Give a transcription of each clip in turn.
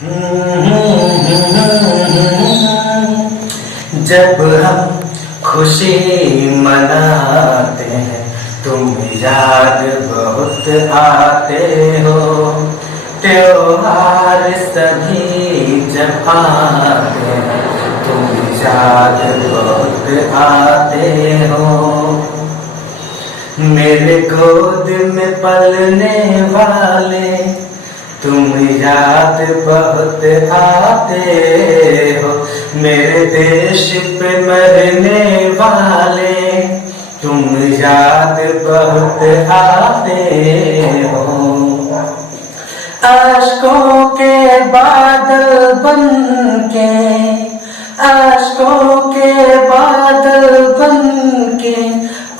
जब हम खुशी मनाते हैं तुम याद बहुत आते हो, त्योहार सभी जब आते हैं तुम याद बहुत आते हो। मेरे गोद में पलने वाले तुम याद बहुत आते हो, मेरे देश पे मरने वाले तुम याद बहुत आते हो। आशिकों के बादल बनके, आशिकों के बादल बनके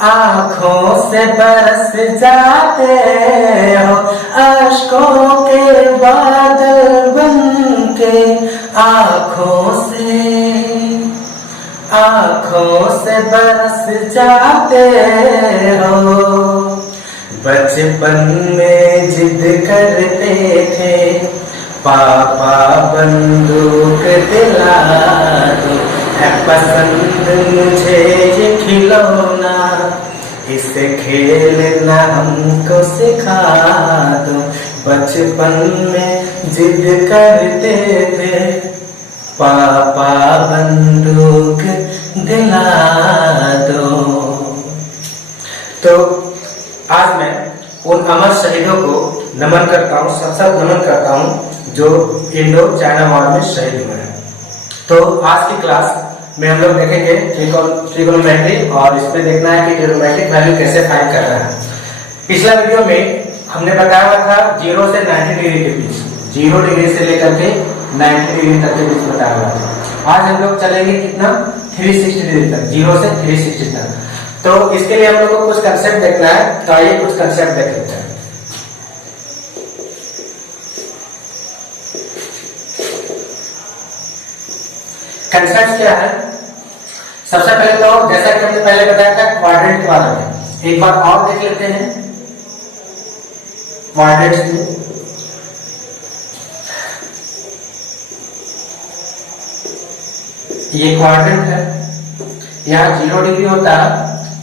आँखों से बरस जाते हो, आशिकों के बादल बनके आँखों से बरस जाते हो। बचपन में जिद करते थे पापा बंदूक दिला दो, है पसंद मुझे ये खिलौना, इसे खेलना हमको सिखा दो। बचपन में जिद करते थे पापा बंदूक दिला दो। तो आज मैं उन अमर शहीदों को नमन करता हूँ, सत नमन करता हूँ जो इंडो चाइना वॉर में शहीद हुए हैं। तो आज की क्लास में हम लोग देखेंगे ट्रिगोनोमेट्री और इसमें देखना है कि ट्रिगोनोमेट्रिक वैल्यू कैसे फाइंड कर रहा है। पिछला वीडियो में हमने बताया था 0 से 90 डिग्री के बीच, 0 डिग्री से लेकर के 90 डिग्री तक के बीच बताया हुआ था। आज हम लोग चलेंगे कितना 360 डिग्री तक, 0 से 360 तक। तो इसके लिए हम लोग को कुछ कंसेप्ट देखना है, तो आइए कुछ कंसेप्ट देख लेते हैं। कंसेप्ट क्या है? सबसे पहले तो जैसा कि हमने पहले बताया था क्वाड्रेंट के बारे में, एक बार और देख लेते हैं क्वाड्रेंट्स में। ये क्वाड्रेंट है, यहाँ 0 डिग्री होता है,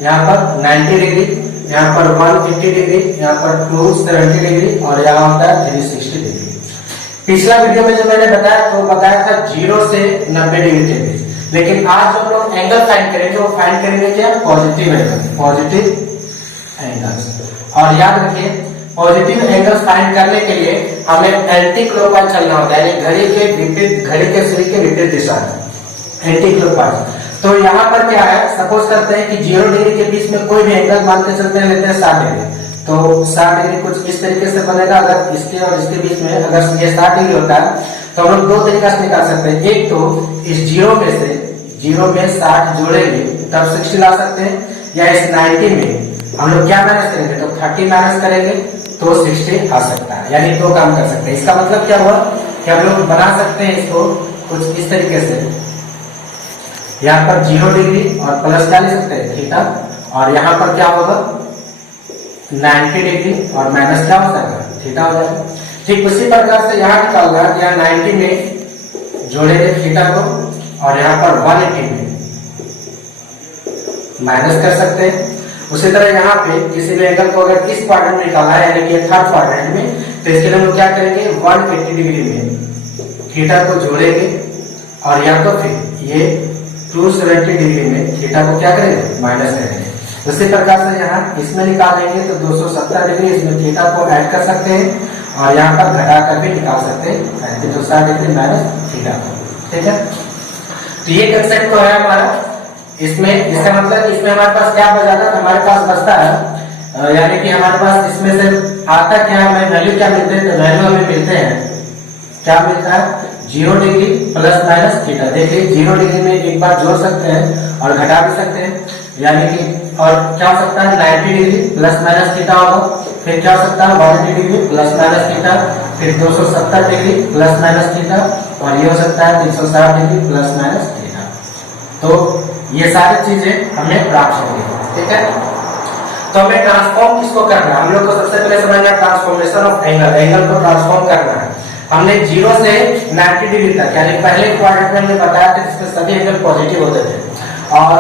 यहाँ पर 90 डिग्री, यहाँ पर 180 डिग्री, यहाँ पर 270 डिग्री और यहाँ होता है 360 डिग्री। पिछला वीडियो में जो मैंने बताया तो बताया था 0 से 90 डिग्री के बीच, लेकिन आज जो हम लोग एंगल फाइंड करेंगे वो फाइंड करेंगे क्या? Positive angle, positive angles. और याद रखिए पॉजिटिव एंगल्स फाइंड करने के लिए हमें एंटी क्लॉकवाइज चलना होता है, घड़ी के विपरीत, घड़ी के सुई के विपरीत दिशा में, एंटी क्लॉकवाइज। तो यहाँ पर क्या है, सपोज करते हैं कि 0 डिग्री के बीच में कोई भी एंगल मान के चलते हैं, लेते हैं 60 डिग्री, तो 60 डिग्री कुछ इस तरीके से बनेगा। अगर इसके और इसके बीच में अगर ये 60 डिग्री होता है तो हम लोग 2 तरीका से निकाल सकते हैं। एक तो इस 0 में से 0 में 60 जोड़ेंगे तब 60 ला सकते हैं, या इस 90 में हम लोग क्या माइनस करेंगे तो 30 माइनस करेंगे तो 60 आ सकता है, यानी 2 काम कर सकते हैं। इसका मतलब क्या हुआ कि हम लोग बना सकते हैं इसको कुछ इस तरीके से, यहाँ पर 0 डिग्री और प्लस क्या ले सकते हैं थीटा, और यहाँ पर क्या होगा 90 डिग्री और माइनस क्या हो जाएगा थीटा हो जाएगा। ठीक उसी प्रकार से यहाँ निकालना, यहाँ 90 में जोड़ेंगे थीटा को और यहाँ पर 180 में माइनस कर सकते हैं। उसी तरह यहाँ पे किसी भी एंगल को अगर इस क्वाड्रेंट में निकाला है यानी कि थर्ड क्वाड्रेंट में, तो इसके लिए हम लोग क्या करेंगे 180 डिग्री में थीटा को जोड़ेंगे और या तो फिर ये 270 डिग्री में थीटा को क्या करेंगे माइनस करेंगे। उसी प्रकार से यहाँ इसमें निकालेंगे तो 270 डिग्री, इसमें थीटा को ऐड कर सकते हैं और यहाँ पर घटा कर भी निकाल सकते हैं 260 डिग्री माइनस थीटा को। ठीक है, तो ये कंसेप्ट तो है हमारा। इसमें इसका मतलब इसमें हमारे पास क्या बचाता है, हमारे पास बचता है, यानी कि हमारे पास इसमें से आता क्या है, वैल्यू क्या मिलते हैं, तो वैल्यू हमें मिलते हैं, क्या मिलता है 0 डिग्री प्लस माइनस थीटा। देखिए 0 डिग्री में एक बार जोड़ सकते हैं और घटा भी सकते हैं, यानी कि और क्या हो सकता है 90 डिग्री प्लस माइनस थीटा होगा, फिर क्या हो सकता है 180 डिग्री प्लस माइनस थीटा, फिर 270 डिग्री प्लस माइनस थीटा, और ये हो सकता है 360 डिग्री प्लस माइनस थीटा। तो ये सारी चीजें हमें प्राप्त होंगी। ठीक है, तो हमें ट्रांसफॉर्म किसको करना है, हम लोग को सबसे पहले समझना है ट्रांसफॉर्मेशन ऑफ एंगल, एंगल को ट्रांसफॉर्म करना है। हमने 0 से 90 डिग्री तक, यानी पहले क्वाड्रेंट में हमने बताया था इसमें सभी एंगल पॉजिटिव होते थे। और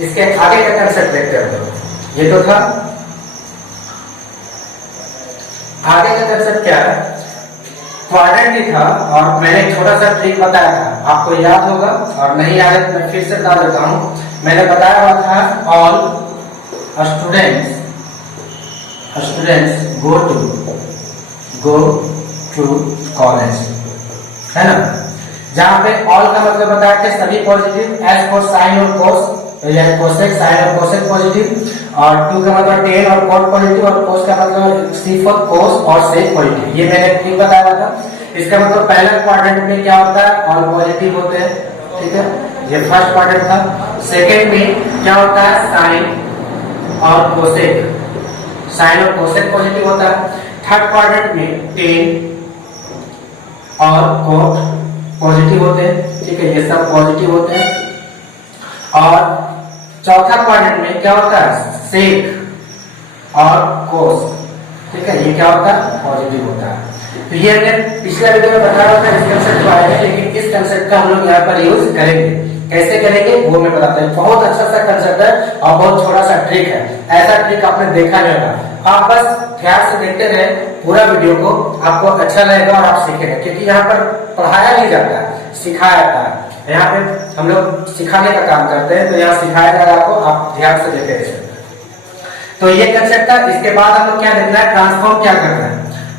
इसके आगे का कंसेप्ट देखते हैं। ये तो था, आगे का कंसेप्ट क्या है, क्वाड्रेंट ही था और मैंने एक छोटा सा ट्रिक बताया था, आपको याद होगा और नहीं याद है मैं फिर से बता देता हूं। मैंने बताया हुआ था all students go to college, है ना। जहां पे ऑल का मतलब बताया थे सभी पॉजिटिव, एस फॉर साइन और कोस, कोसेक साइन और कोसेक पॉजिटिव, और 2 का मतलब टेन और कोट पॉजिटिव, और कोस का मतलब सी फॉर कोस और सेक पॉजिटिव। ये मैंने ठीक बताया हुआ था। इसका मतलब पहला क्वाड्रेंट में क्या होता है, ऑल पॉजिटिव होते हैं, ठीक है, ये फर्स्ट क्वाड्रेंट था। सेकेंड में क्या होता है, साइन और कोसेक, साइन और कोसेक पॉजिटिव होता है। थर्ड क्वाड्रेंट में टेन और कोट पॉजिटिव होते हैं, ठीक है, ये सब पॉजिटिव होते हैं। और चौथा क्वाड्रेंट में क्या होता है, सेक और कोस, ठीक है, ये क्या होता है, पॉजिटिव होता है। तो ये हमने पिछले वीडियो में बताया था इस कंसेप्ट के बारे में, लेकिन इस कंसेप्ट का हम लोग यहाँ पर यूज करेंगे। कैसे करेंगे वो मैं बताता हूँ। बहुत अच्छा सा कंसेप्ट है और बहुत छोटा सा ट्रिक है, ऐसा ट्रिक आपने देखा नहीं होगा। आप बस ध्यान से देखते रहे पूरा वीडियो को, आपको अच्छा लगेगा और आप सीखेंगे, क्योंकि यहाँ पर पढ़ाया नहीं जाता है, सिखाया जाता है। यहाँ पे हम लोग सिखाने का काम करते हैं, तो यहाँ सिखाया जाएगा आपको, आप ध्यान से देखें। तो ये कंसेप्ट था। इसके बाद हम लोग क्या देखना है, ट्रांसफॉर्म क्या करना है।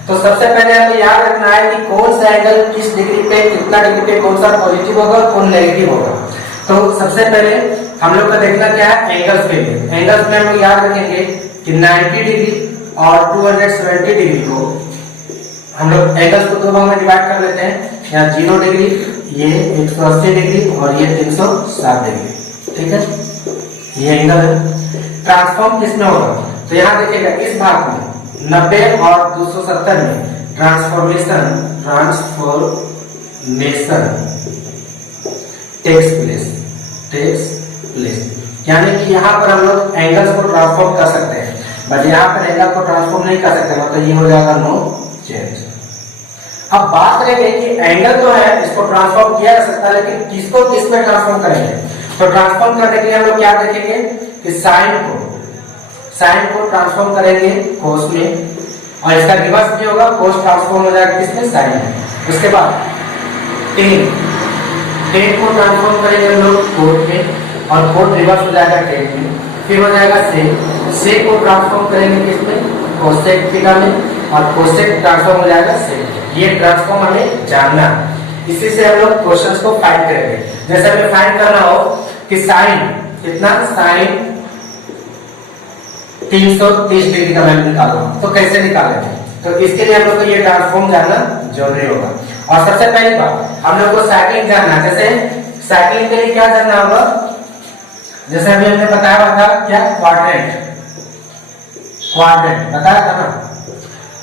तो सबसे पहले हमें याद रखना है कि कौन सा एंगल किस डिग्री पे, कितना डिग्री पे कौन सा पॉजिटिव होगा और कौन नेगेटिव होगा। तो सबसे पहले हम लोग का देखना क्या है, एंगल्स के लिए। एंगल्स में हम लोग याद रखेंगे कि 90 डिग्री और 270 डिग्री को हम लोग एंगल्स को दो भाग में डिवाइड कर लेते हैं। यहाँ 0 डिग्री, ये 180 डिग्री और ये 360 डिग्री, ठीक है, ये एंगल है। ट्रांसफॉर्म किसमें होगा, तो यहाँ देखिएगा इस भाग में 90 और 270 में ट्रांसफॉर्मेशन टेक्स प्लेस, यानी कि यहाँ पर हम लोग एंगल्स को ट्रांसफॉर्म कर सकते हैं, बट यहाँ पर एंगल को ट्रांसफॉर्म नहीं कर सकते, मतलब ये हो जाएगा नो चेंज। अब बात करेंगे कि एंगल जो है इसको ट्रांसफॉर्म किया जा सकता है, लेकिन किसको किस में ट्रांसफॉर्म करेंगे। तो ट्रांसफॉर्म करने के लिए हम लोग क्या देखेंगे कि साइन को ट्रांसफॉर्म करेंगे कोस में, और इसका रिवर्स भी होगा, कोस ट्रांसफॉर्म हो जाएगा किसमें, साइन में। उसके बाद टेन को ट्रांसफॉर्म करेंगे हम लोग कोट में, और कोट रिवर्स हो जाएगा टेन में। फिर हो जाएगा सेक को ट्रांसफॉर्म करेंगे किसमें, कोसेक थीटा में, और कोसेक ट्रांसफॉर्म हो जाएगा सेक। ये ट्रांसफॉर्म हमें जानना, इसी से हम लोग क्वेश्चंस को फाइंड करेंगे। जैसे हमें फाइंड करना हो कि साइन कितना, साइन 330 डिग्री का वैल्यू निकालो, तो कैसे निकालेंगे। तो इसके लिए हम लोग को ये ट्रांसफॉर्म जानना जरूरी होगा। और सबसे पहली बात हम लोग को साइक्लिंग जानना, जैसे साइक्लिंग के लिए क्या जानना होगा, जैसे अभी हमने बताया हुआ था क्या, क्वाड्रेंट बताया था ना।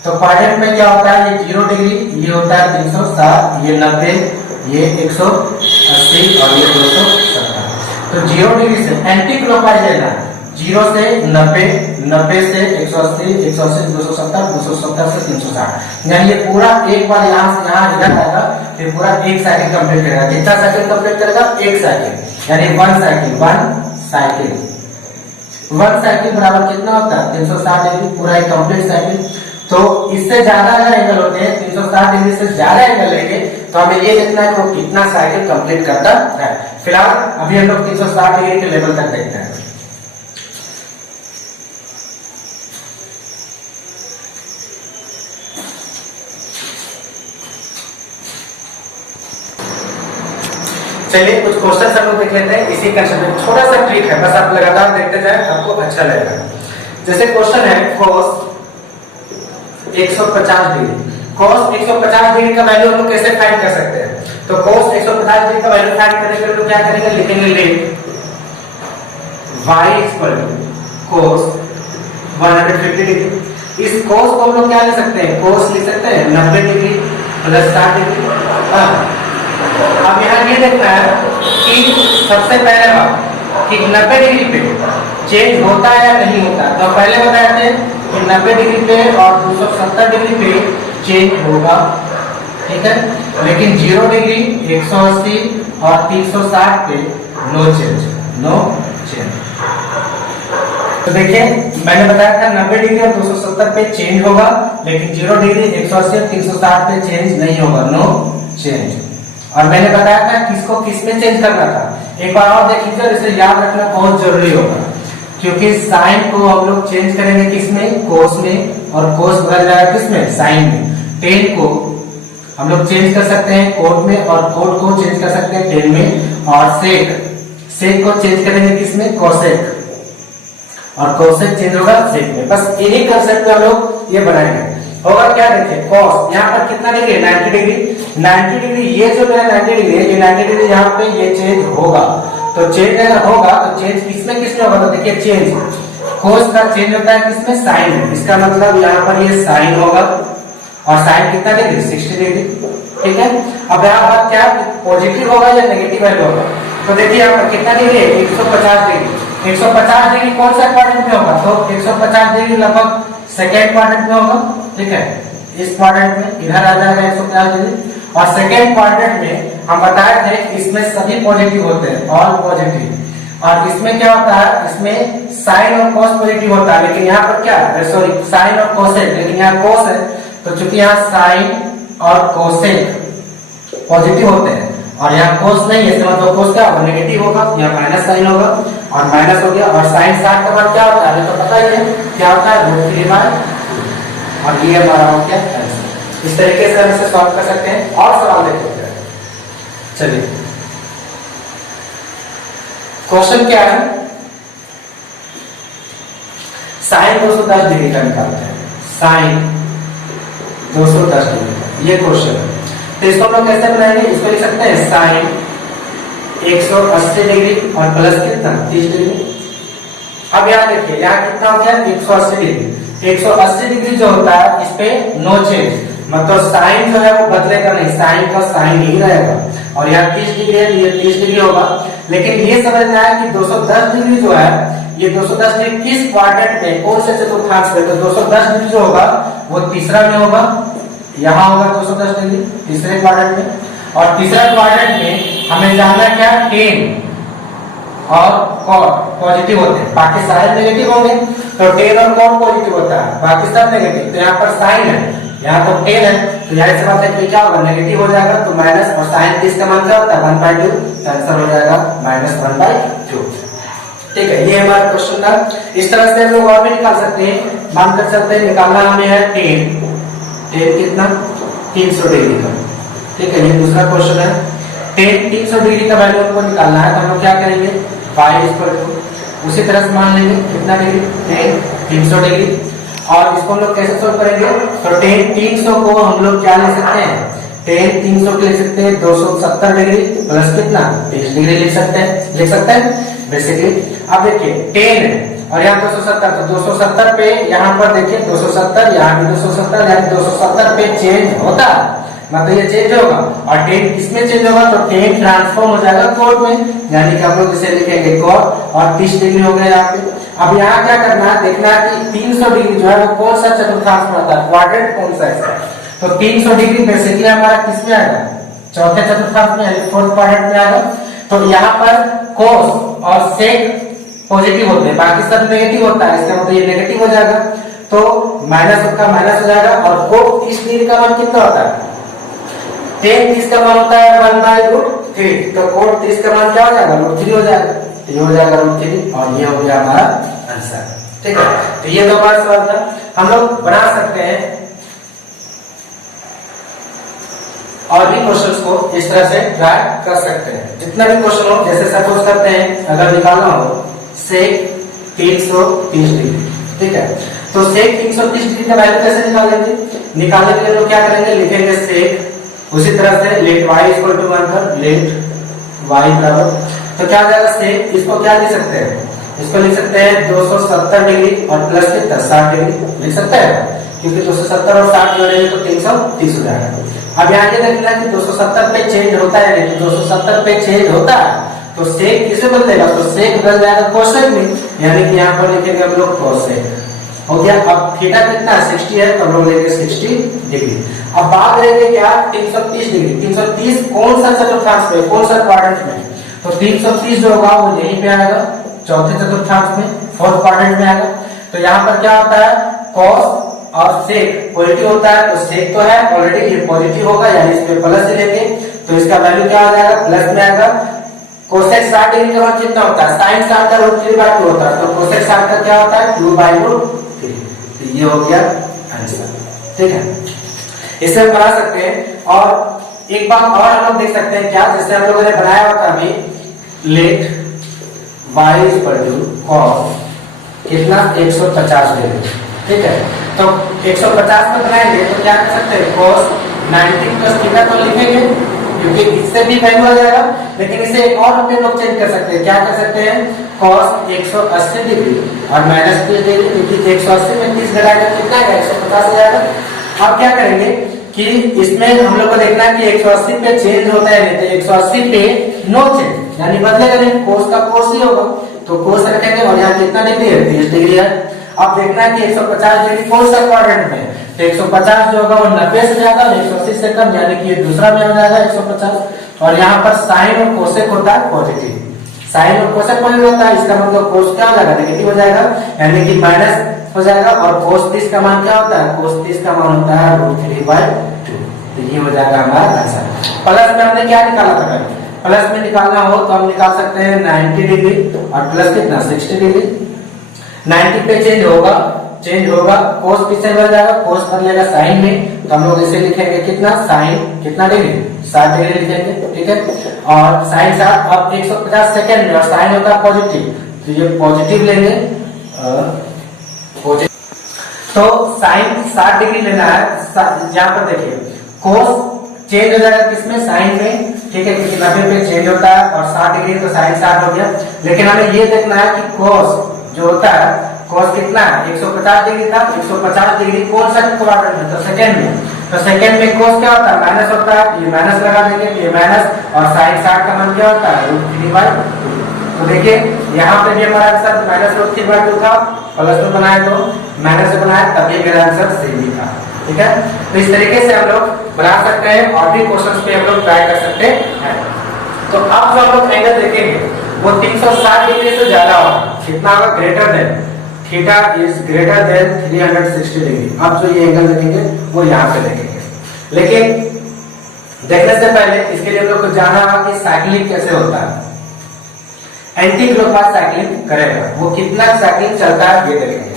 तो क्वाड्रेंट में क्या होता है, ये 0 डिग्री, ये होता है 360, ये 90, ये 180 और ये 270। तो 0 डिग्री से एंटी क्लॉकवाइज लेना, 0 से 90, 90 से 180, 180 से 270, 270 से 360, यानी ये पूरा एक बार यहाँ से यहाँ इधर आएगा, फिर पूरा एक साइकिल कंप्लीट करेगा। कितना साइकिल कंप्लीट करेगा, एक साइकिल, यानी वन साइकिल बराबर कितना होता है, 360 डिग्री, पूरा एक कंप्लीट साइकिल। तो इससे ज्यादा अगर एंगल होते हैं, 360 डिग्री से ज्यादा एंगल लेंगे, तो हमें ये देखना है कि वो कितना साइकिल कंप्लीट करता है। फिलहाल अभी हम लोग 360 डिग्री के लेवल तक देखते हैं। चलिए कुछ क्वेश्चन हम लोग देख लेते हैं इसी कंसेप्ट में। छोटा सा ट्रिक है, बस आप लगातार देखते जाए, आपको अच्छा लगेगा। जैसे क्वेश्चन है cos 150 डिग्री, cos 150 डिग्री का वैल्यू हम लोग कैसे फाइंड कर सकते हैं। तो cos 150 डिग्री का वैल्यू फाइंड करने के लिए क्या करेंगे, लिखेंगे लेट y cos 150 डिग्री। इस cos को हम लोग क्या लिख सकते हैं, cos लिख सकते हैं 90 डिग्री प्लस 60 डिग्री। अब यहाँ ये देखना है कि सबसे पहले बात कि 90 डिग्री पे चेंज होता है या नहीं होता। तो पहले बताए थे कि 90 डिग्री पे और 270 डिग्री पे चेंज होगा, ठीक है। लेकिन 0 डिग्री, 180 और 360 पे नो चेंज, नो चेंज। तो देखिए मैंने बताया था 90 डिग्री और 270 पे चेंज होगा, लेकिन 0 डिग्री, 180 और 360 पे चेंज नहीं होगा, नो चेंज। और मैंने बताया था किसको किस में चेंज करना था। एक बार और देख लीजिए, इसे याद रखना बहुत जरूरी होगा, क्योंकि साइन को हम लोग चेंज करेंगे किसमें, कोस में, और कोस बदल जाएगा किसमें, साइन में। टेन को हम लोग चेंज कर सकते हैं कोट में, और कोट को चेंज कर सकते हैं टेन में, और सेक को चेंज करेंगे किसमें, कोसेक, और कोसेक चेंज होगा सेक में। बस इन्हीं कंसेप्ट में हम लोग ये बनाएंगे। होगा क्या, देखिए कॉस यहाँ पर कितना डिग्री है, 90 डिग्री। 90 डिग्री ये जो है 90 डिग्री है, ये 90 डिग्री यहाँ पे ये चेंज होगा। तो चेंज अगर होगा तो चेंज किसमें किसमें होगा, तो देखिए चेंज कोस का चेंज होता है किसमें, साइन में। इसका मतलब यहाँ पर ये साइन होगा, और साइन कितना डिग्री, 60 डिग्री। ठीक है। अब यहाँ पर क्या पॉजिटिव होगा या नेगेटिव वैल्यू होगा, तो देखिए यहाँ पर कितना डिग्री है, 150 डिग्री। 150 डिग्री कौन सा क्वाड्रेंट में होगा, तो 150 डिग्री लगभग सेकेंड क्वाड्रेंट में होगा। ठीक है, इस क्वाड्रेंट में इधर आ जाएगा 150 डिग्री। और सेकेंड क्वाड्रेंट में हम बताए थे इसमें सभी पॉजिटिव होते हैं, ऑल पॉजिटिव। और इसमें क्या होता है, इसमें साइन और कॉस पॉजिटिव होता है, लेकिन यहाँ पर क्या, सॉरी साइन और कोसेक, लेकिन यहाँ कोस है, तो चूंकि यहाँ साइन और कोसेक पॉजिटिव होते हैं और यहाँ कोस नहीं है, इसका मतलब कोस क्या होगा, नेगेटिव होगा, यहाँ माइनस साइन होगा, और माइनस हो गया। और साइन 60 का बाद क्या होता है, तो पता ही है क्या होता है, √3/2। और ये हमारा हो गया आंसर। इस तरीके से हम इसे सॉल्व कर सकते हैं। और सवाल देखते हैं, चलिए क्वेश्चन क्या है, साइन 210 डिग्री का निकालते हैं, साइन 210 डिग्री, ये क्वेश्चन है। तो इसको हम लोग कैसे बनाएंगे, इसको लिख सकते हैं साइन 180 डिग्री और प्लस कितना, 30 डिग्री। अब यहाँ देखिए यहाँ कितना हो गया, 180 डिग्री। 180 डिग्री जो होता है इस पे नो चेंज, मतलब साइन जो है वो बदलेगा नहीं, साइन का साइन ही रहेगा। और यहाँ 30 डिग्री है, ये 30 डिग्री होगा। लेकिन ये समझना है कि 210 डिग्री जो है, ये 210 डिग्री किस क्वाड्रेंट में, कौन से चतुर्थांश में, तो 210 डिग्री जो होगा वो तीसरा में होगा, यहाँ होगा 210 डिग्री तीसरे क्वाड्रेंट में। और तीसरा क्वाड्रेंट में हमें जानना क्या, टेन और कॉट पॉजिटिव होते हैं, बाकी सारे नेगेटिव होंगे। तो टेन और कॉट पॉजिटिव होता है, बाकी सब नेगेटिव। तो यहाँ पर साइन है, यहाँ पर टेन है, तो यहाँ से बात है क्या होगा, नेगेटिव हो जाएगा, तो माइनस। और साइन 30 का मान क्या होता है, 1/2, तो आंसर हो जाएगा -1/2। ठीक है, ये हमारा क्वेश्चन था। इस तरह से हम लोग और भी निकाल सकते हैं, मान कर सकते हैं, निकालना हमें है टेन कितना, 300 डिग्री का। ठीक है, ये दूसरा क्वेश्चन है। 300 डिग्री का वैल्यू हमको निकालना है, तो हम लोग क्या करेंगे, y उसी तरह से मान लेंगे कितना डिग्री, 300 डिग्री। और इसको हम लोग कैसे सोल्व करेंगे, तो 300 को हम लोग क्या ले सकते हैं, 300 को ले सकते हैं 270 डिग्री प्लस कितना, 30 डिग्री लिख सकते हैं बेसिकली। अब देखिए 10 है और यहाँ 270, तो 270 पे यहाँ पर देखिए 270, यहाँ भी 270, यानी 270 पे चेंज होता है, मतलब ये चेंज होगा। और 10 किसमें चेंज होगा, तो 10 ट्रांसफॉर्म हो जाएगा कोट में, यानी कि हम लोग इसे लिखेंगे कोट। और 30 डिग्री हो गया यहाँ पे। अब यहाँ क्या करना है, देखना है कि 300 डिग्री जो है वो कौन सा चतुर्थांश में आता है, क्वाड्रेंट कौन सा है। तो 300 डिग्री बेसिकली हमारा किसमें आएगा, चौथे चतुर्थांश में, फोर्थ क्वाड्रेंट में आएगा। तो यहाँ पर कोस और सेक पॉजिटिव होते हैं, बाकी सब नेगेटिव होता है, इसका मतलब ये नेगेटिव हो जाएगा, तो माइनस का माइनस हो जाएगा। और कोट 30 डिग्री का मान कितना होता है, 30 का मान होता है 1/√3, तो कोट 30 का मान क्या हो जाएगा, √3 हो जाएगा, ये हो जाएगा √3, और ये हो गया हमारा आंसर। ठीक है, तो ये तो हमारा सवाल था। हम लोग बना सकते हैं और भी क्वेश्चंस को इस तरह से ट्राई कर सकते हैं, जितना भी क्वेश्चन हो। जैसे सपोज करते हैं अगर निकालना हो सेक 330 डिग्री, ठीक है, तो सेक 330 डिग्री का वैल्यू कैसे निकालेंगे, निकालने के लिए लोग क्या करेंगे, लिखेंगे सेक, उसी तरह से लेट y = 1 कर, लेट y बराबर, तो क्या हो जाएगा सेक, इसको क्या लिख सकते हैं, इसको लिख सकते हैं 270 डिग्री और प्लस कितना 60 डिग्री लिख सकते हैं, क्योंकि 270 और 60 जोड़ेंगे तो 330 हो जाएगा। अब यहाँ ये देखना है कि 270 पे चेंज होता है, नहीं 270 पे चेंज होता है, तो सेक किसे बदलेगा, तो सेक बदल जाएगा कोसेक में, यानी कि यहाँ पर लिखेंगे हम लोग कोसेक। हो गया। अब थीटा कितना है 60 है, तो हम लोग लेंगे 60 डिग्री। अब बात रहेगी क्या 330 डिग्री। 330 कौन सा चतुर्थांश में, कौन सा क्वाड्रेंट में, तो 330 जो होगा वो यहीं पे आएगा, चौथे चतुर्थांश में, फोर्थ क्वाड्रेंट में आएगा। तो यहाँ पर क्या होता है, कॉस और सेक पॉजिटिव होता है, तो सेक तो है ऑलरेडी, ये पॉजिटिव होगा, यानी इसमें प्लस ही लेंगे, तो इसका वैल्यू क्या हो जाएगा, प्लस में आएगा। कोसेक 60 डिग्री का मान कितना होता है, साइन 60 का √3/2 होता है, तो कोसेक 60 का क्या होता है 2/√3। तो ये हो गया आंसर, ठीक है। इसे हम बना सकते हैं। और एक बात और हम लोग देख सकते हैं क्या, जैसे हम लोगों ने बनाया होता अभी, लेट y = cos कितना 150 डिग्री, ठीक है। तो 150 में बनाएंगे तो क्या कर सकते हैं, cos 90 + थीटा तो लिखेंगे, क्योंकि इससे भी वैल्यू आ जाएगा, लेकिन इसे एक और हम लोग चेंज कर सकते हैं। क्या कर सकते हैं, cos 180 डिग्री और -30 डिग्री, क्योंकि 180 में 30 घटाएगा कितना आएगा 150 आ जाएगा। अब क्या करेंगे कि इसमें हम लोग को देखना है कि 180 पे चेंज होता है, नहीं तो 180 पे नो चेंज, यानी बदलेगा नहीं, कोस का कोस ही होगा, तो कोस रखेंगे। और यहाँ कितना डिग्री है 30 डिग्री है। अब देखना है कि 150 डिग्री कौन सा क्वाड्रेंट में, तो 150 जो होगा वो 90 से ज्यादा और 180 से कम, यानी कि ये दूसरा में आ जाएगा 150। और यहाँ पर साइन और कोसेक होता है पॉजिटिव, साइन और कोसेक पॉजिटिव होता है, इसका मतलब कोस क्या हो जाएगा, नेगेटिव हो जाएगा, यानी कि माइनस हो जाएगा। और कोस 30 का मान क्या होता है, कोस 30 का मान होता है √3/2। तो ये हो जाएगा हमारा आंसर। प्लस में हमने क्या निकाला था, प्लस में निकालना हो तो हम निकाल सकते हैं 90 डिग्री और प्लस कितना 60 डिग्री। 90 पे चेंज होगा, कोस पीछे बढ़ जाएगा, कोस बदलेगा साइन में, तो हम लोग इसे लिखेंगे कितना, साइन कितना डिग्री 60 डिग्री लिखेंगे, ठीक है। और साइन 60, अब 150 सेकेंड में, और साइन होता है पॉजिटिव, तो ये पॉजिटिव लेंगे, तो साइन 60 डिग्री लेना है। यहाँ पर देखिए कोस चेंज हो जाएगा किसमें, साइन में, ठीक है, क्योंकि 90 पे चेंज होता है, और 60 डिग्री तो साइन 60 हो गया। लेकिन हमें ये देखना है कि कोस जो होता है, कोस कितना है 150 डिग्री था, 150 डिग्री कौन सा क्वाड्रेंट में, तो सेकंड में, तो सेकंड में कोस क्या होता है माइनस होता है, ये माइनस लगा देंगे, ये माइनस, और साइन 60 का मान क्या होता है √3/2। तो देखिए यहाँ पे भी हमारा आंसर -√3/2 था, प्लस में बनाए तो माइनस से बनाए, तभी मेरा आंसर सही था, ठीक है। तो इस तरीके से हम लोग बना सकते हैं, और भी क्वेश्चंस पे हम लोग ट्राई कर सकते हैं। तो अब जो हम लोग एंगल देखेंगे वो 360 डिग्री से ज्यादा होगा, कितना होगा, greater than, theta is greater than 360 degree. अब जो ये एंगल देखेंगे वो यहाँ पे देखेंगे, लेकिन देखने से पहले इसके लिए हम लोग को जानना होगा कि साइक्लिंग कैसे होता है। एंटी क्लॉकवाइज साइक्लिंग करेगा, वो कितना साइक्लिंग चलता है ये देखेंगे।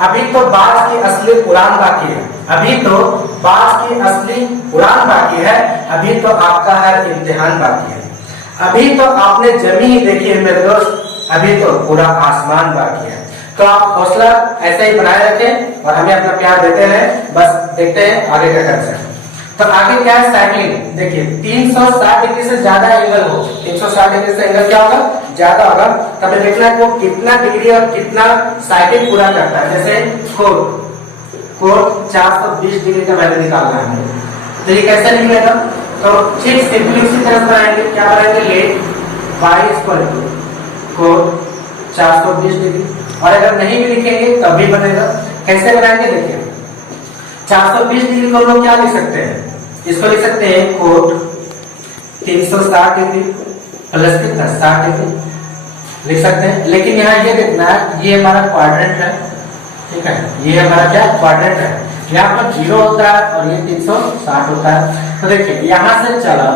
अभी तो बाज की असली उड़ान बाकी है, अभी तो बाज की असली उड़ान बाकी है, अभी तो आपका हर इम्तिहान बाकी है, अभी तो आपने जमीन देखी है मेरे दोस्त, अभी तो पूरा आसमान बाकी है। तो आप हौसला ऐसे ही बनाए रखें और हमें अपना प्यार देते रहें। बस देखते हैं आगे का कंसेप्ट। तो आगे क्या है, साइक्लिंग। देखिए 360 डिग्री से ज्यादा एंगल हो, 360 डिग्री से एंगल क्या होगा, ज्यादा होगा, तब देखना है वो कितना डिग्री और कितना साइकिल पूरा करता है। जैसे कोड 420 डिग्री का वैल्यू निकालना है, तो ये कैसे निकलेगा, तो ठीक सिंपली उसी तरह बनाएंगे। क्या बनाएंगे, लेट y कोड 420 डिग्री, और अगर नहीं भी लिखेंगे तब भी बनेगा। कैसे बनाएंगे, देखिए 420 डिग्री को लोग क्या लिख सकते हैं, इसको लिख सकते हैं कोड 360 डिग्री प्लस कितना 60 डिग्री लिख सकते हैं। लेकिन यहाँ ये देखना है, ये हमारा क्वाड्रेंट है, ठीक है, ये हमारा क्या क्वाड्रेंट है, यहाँ पर 0 होता है और ये 360 होता है। तो देखिए यहाँ से चला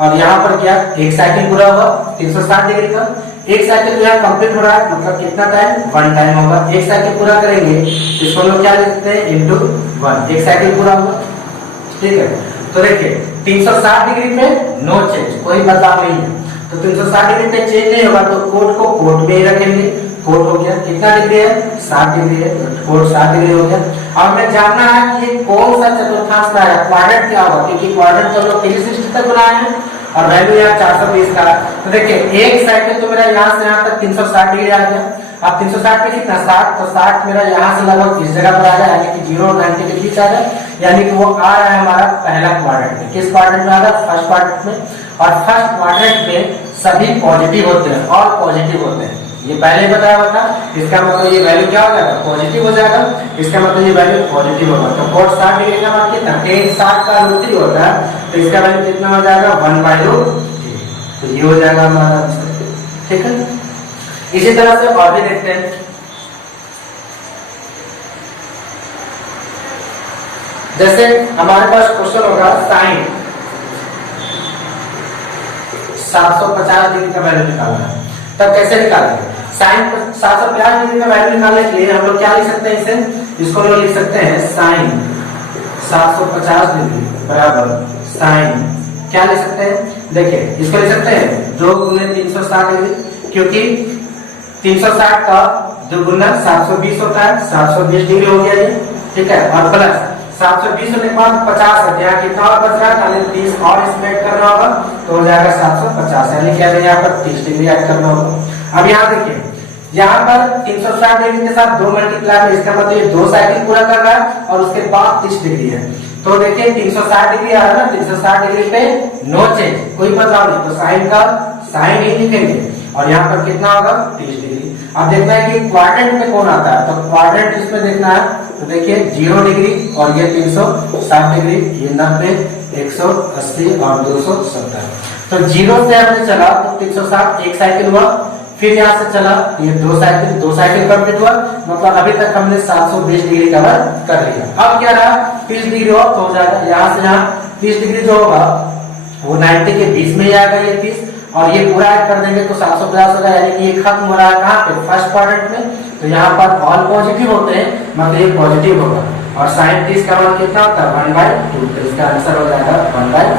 और यहाँ पर क्या एक साइकिल पूरा हुआ 360 डिग्री का, एक साइकिल जो है कंप्लीट हो रहा है, मतलब कितना टाइम, 1 टाइम होगा। एक साइकिल पूरा करेंगे इसको लोग क्या लिखते हैं, इंटू 1, एक साइकिल पूरा हुआ, ठीक है। तो देखिए 360 डिग्री पे नो चेंज, कोई बदलाव नहीं है, तो 360 डिग्री पे चेंज नहीं होगा, तो कोड को कोड में ही रखेंगे। कोड हो गया, कितना डिग्री है, 60 डिग्री है, कोड 60 डिग्री हो गया। अब हमें जानना है कि कौन सा चतुर्थांश का है, क्वाड्रेंट क्या होगा, क्योंकि क्वाड्रेंट तो लोग 360 तक बनाए हैं और वैल्यू यहाँ 420 का। तो देखिए एक साइकिल तो मेरा यहाँ से यहाँ तक 360 डिग्री आ गया। अब 360 पे कितना 60, तो 60 मेरा यहाँ से लगभग इस जगह पर आ गया, यानी कि 0 और 90 के बीच आ गया, यानी कि वो आ रहा है हमारा पहला क्वाड्रेंट में। किस क्वाड्रेंट में आ रहा है, फर्स्ट क्वाड्रेंट में। और फर्स्ट क्वाड्रेंट में सभी पॉजिटिव होते हैं और पॉजिटिव होते हैं, ये पहले ही बताया हुआ था, इसका मतलब ये वैल्यू क्या हो जाएगा, पॉजिटिव हो जाएगा, इसका मतलब ये वैल्यू पॉजिटिव होगा। तो cos 60 डिग्री का मान कितना, tan 60 का √3 होता है, तो इसका वैल्यू कितना हो जाएगा 1/√3। तो ये हो जाएगा हमारा आंसर, ठीक है। इसी तरह से और भी देखते हैं, जैसे हमारे पास क्वेश्चन होगा साइन 750 डिग्री का वैल्यू निकालना है, तब कैसे निकालेंगे। साइन 750 डिग्री का वैल्यू निकालने के लिए हम लोग क्या लिख सकते हैं, इसे इसको हम लोग लिख सकते हैं साइन 750 डिग्री बराबर साइन क्या लिख सकते हैं, देखिए इसको लिख सकते हैं 2 × 360 डिग्री, क्योंकि 360 का 2 गुना 720 होता है, 720 डिग्री हो गया ये, ठीक है। और प्लस 720 होने के बाद 50 है, यहाँ कितना और बच रहा है, यानी 30 और इसमें ऐड करना होगा, तो हो जाएगा 750, यानी क्या है यहाँ पर 30 डिग्री ऐड करना होगा। अब यहाँ देखिए, यहाँ पर 360 डिग्री के साथ 2 मल्टीप्लाई में, इसका मतलब ये 2 साइकिल पूरा कर रहा है और उसके बाद 30 डिग्री है। तो देखिए 360 डिग्री आ रहा है ना, 360 डिग्री पे नो चेंज, कोई बदलाव नहीं, तो साइन का साइन ही लिखेंगे और यहाँ पर कितना होगा 30 डिग्री। अब देखना है कि क्वाड्रेंट में कौन आता है, तो क्वाड्रेंट इसमें देखना है, तो देखिए 0 डिग्री और ये 360 डिग्री, ये 90, 180 और 270। तो 0 से हमने चला तो 360 एक साइकिल हुआ, फिर यहाँ से चला ये 2 साइकिल कंप्लीट हुआ, मतलब अभी तक हमने 720 डिग्री कवर कर लिया। अब क्या रहा 30 डिग्री और तो हो जाएगा, यहाँ से यहाँ 30 डिग्री जो होगा वो 90 के बीच में ही आएगा ये 30, और ये पूरा ऐड कर देंगे तो 750 होगा, यानी कि ये खत्म हो रहा है कहाँ पे, फर्स्ट क्वाड्रेंट में। तो यहाँ पर ऑल पॉजिटिव होते हैं, मतलब ये पॉजिटिव होगा, और साइन 30 का मान कितना होता है 1/2, तो इसका आंसर हो जाएगा 1/2,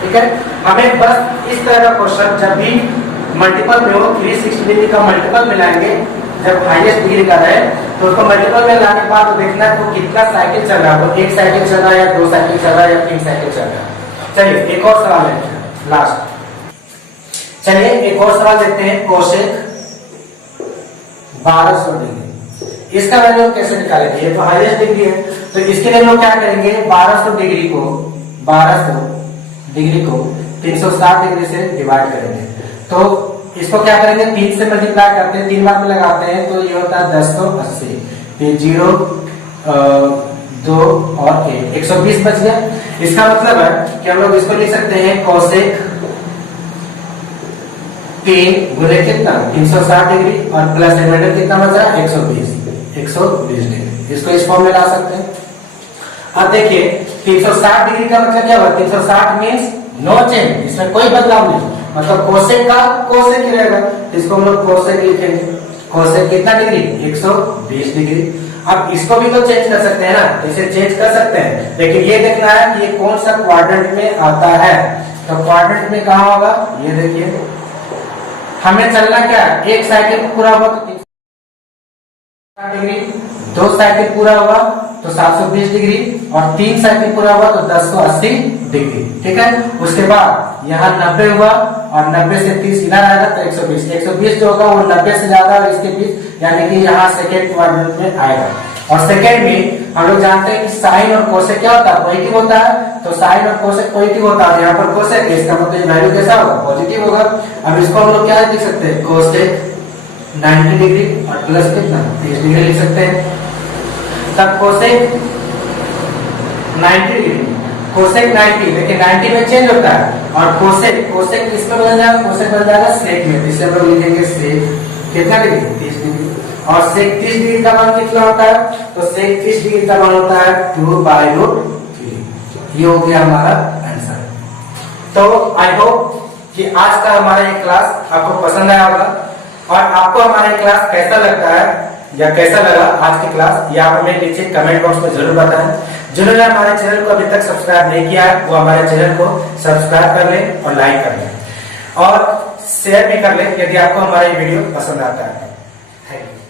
ठीक है। हमें बस इस तरह का क्वेश्चन जब भी मल्टीपल में हो, 360 डिग्री का मल्टीपल मिलाएंगे, जब हाईएस्ट डिग्री का रहे तो उसको मल्टीपल में लाने के बाद तो देखना है तो कितना साइकिल चल रहा है, वो 1 साइकिल चल रहा है या 2 साइकिल चल रहा है या 3 साइकिल चल रहा है। चलिए एक और सवाल लेते हैं लास्ट, चलिए एक और सवाल देखते हैं, कोसेक 1200 डिग्री, इसका वैल्यू कैसे निकालेंगे, ये तो हाईएस्ट डिग्री है, तो इसके लिए हम क्या करेंगे, 1200 डिग्री को 360 डिग्री से डिवाइड करेंगे, तो इसको क्या करेंगे 3 से मल्टीप्लाई करते हैं, 3 बार में लगाते हैं, तो ये होता है 1080, फिर 0 2 और 1, 120 बच गया। इसका मतलब है कि हम लोग इसको लिख सकते हैं कोसेक 3 गुने कितना 360 डिग्री और प्लस रिमाइंडर कितना बचा 120 डिग्री, इसको इस फॉर्म में ला सकते हैं। अब देखिए 360 डिग्री का मतलब क्या हुआ, 360 मींस नो चेंज, इसमें कोई बदलाव नहीं, मतलब कोसेक का कोसेक ही रहेगा, इसको हम लोग कोसेक लिखेंगे। कोसेक कितना डिग्री 120 डिग्री। अब इसको भी तो चेंज कर सकते हैं ना, इसे चेंज कर सकते हैं, लेकिन ये देखना है कि ये कौन सा क्वाड्रेंट में आता है, तो क्वाड्रेंट में कहाँ होगा, ये देखिए हमें चलना क्या है, एक साइकिल पूरा हुआ तो 360 डिग्री, 2 साइकिल पूरा हुआ तो 720 डिग्री और 3 साइकिल पूरा हुआ तो 1080 डिग्री, ठीक है। उसके बाद यहाँ 90 हुआ और 90 से 30 इधर आएगा तो 120 जो होगा वो 90 से ज्यादा और इसके बीच, यानी कि यहाँ सेकेंड क्वाड्रेंट में आएगा। और सेकेंड में हम लोग जानते हैं कि साइन और कोसेक क्या होता है, पॉजिटिव होता है, तो साइन और कोसेक पॉजिटिव होता है, यहाँ पर कोसेक है, इसका मतलब वैल्यू कैसा होगा पॉजिटिव होगा। अब इसको हम लोग क्या लिख सकते हैं, कोसेक 90 डिग्री और प्लस कितना 30 डिग्री लिख सकते हैं। तब कोसेक 90 डिग्री, कोसेक 90, लेकिन 90 में चेंज होता है, और कोसेक किसमें बदल जाएगा, कोसेक बदल जाएगा सेक में, इसे हम लोग लिखेंगे सेक कितना डिग्री 30 डिग्री, और सेक 30 डिग्री का मान कितना होता है, तो सेक 30 डिग्री का मान होता है 2/√3। ये हो गया हमारा आंसर। तो आई होप कि आज का हमारा ये क्लास आपको पसंद आया होगा, और आपको हमारा क्लास कैसा लगता है या कैसा लगा आज की क्लास, ये आप हमें नीचे कमेंट बॉक्स में जरूर बताएं। जिन्होंने हमारे चैनल को अभी तक सब्सक्राइब नहीं किया है वो हमारे चैनल को सब्सक्राइब कर लें और लाइक कर लें और शेयर भी कर लें यदि आपको हमारा ये वीडियो पसंद आता है। Thank you.